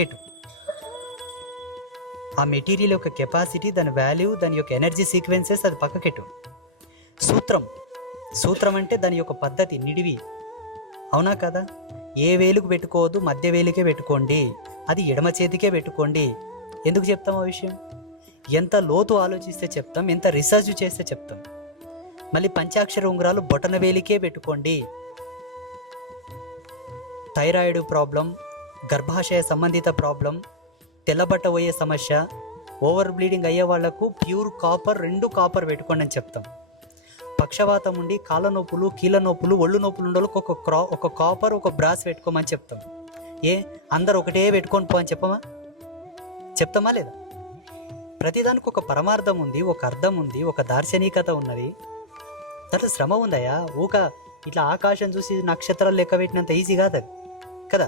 పెట్టు. ఆ మెటీరియల్ యొక్క కెపాసిటీ, దాని వాల్యూ, దాని యొక్క ఎనర్జీ సీక్వెన్సెస్ అది పక్కకెట్టు. సూత్రం అంటే దాని యొక్క పద్ధతి, నిడివి. అవునా కదా? ఏ వేలుకు పెట్టుకోవద్దు, మధ్య వేలుకే పెట్టుకోండి, అది ఎడమ చేతికే పెట్టుకోండి. ఎందుకు చెప్తాం ఆ విషయం? ఎంత లోతు ఆలోచిస్తే చెప్తాం, ఎంత రీసెర్చ్ చేస్తే చెప్తాం. మళ్ళీ పంచాక్షర ఉంగరాలు బొటన వేలికే పెట్టుకోండి. థైరాయిడ్ ప్రాబ్లం, గర్భాశయ సంబంధిత ప్రాబ్లం, తెల్లబట్ట పోయే సమస్య, ఓవర్ బ్లీడింగ్ అయ్యే వాళ్లకు ప్యూర్ కాపర్, 2 కాపర్ పెట్టుకోండి అని చెప్తాం. పక్షవాతం ఉండి కాళ్ళ నొప్పులు, కీళ్ళ నొప్పులు, ఒళ్ళు నొప్పులు ఉండే ఒక కాపర్, ఒక బ్రాస్ పెట్టుకోమని చెప్తాం. అందరు ఒకటే పెట్టుకొని పో అని చెప్తామా లేదా? ప్రతిదానికి ఒక పరమార్థం ఉంది, ఒక అర్థం ఉంది, ఒక దార్శనికత ఉన్నది. దాంట్లో శ్రమ ఉందయ్యా. ఇట్లా ఆకాశం చూసి నక్షత్రాలు లెక్క పెట్టినంత ఈజీ కాదు అది కదా.